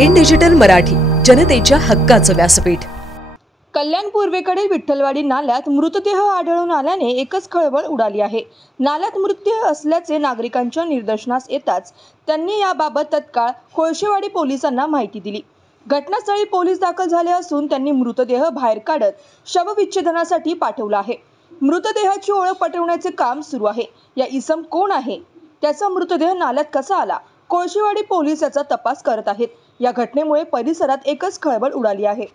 In digital Marathi, जनतेच्या हक्काचं व्यासपीठ। कल्याण पूर्वेकडील विठ्ठलवाडी नाल्यात मृतदेह आढळून आल्याने एकच खळबळ उडाली आहे। नाल्यात मृतदेह असल्याचे नागरिकांच्या निदर्शनास येताच त्यांनी याबाबत तत्काळ कोळशेवाडी पोलिसांना माहिती दिली। घटनास्थळी पोलीस दाखल झाले असून त्यांनी मृतदेह बाहेर काढत शवविच्छेदनासाठी पाठवला आहे। मृतदेहाची ओळख पटवण्याचे काम सुरू आहे। या इसम कोण आहे, त्याचा मृतदेह नाल्यात कसा आला, कोळशेवाडी पोलीस याचा तपास करत आहेत। या घटनेमुळे परिसरात एकच खळबळ उडाली आहे।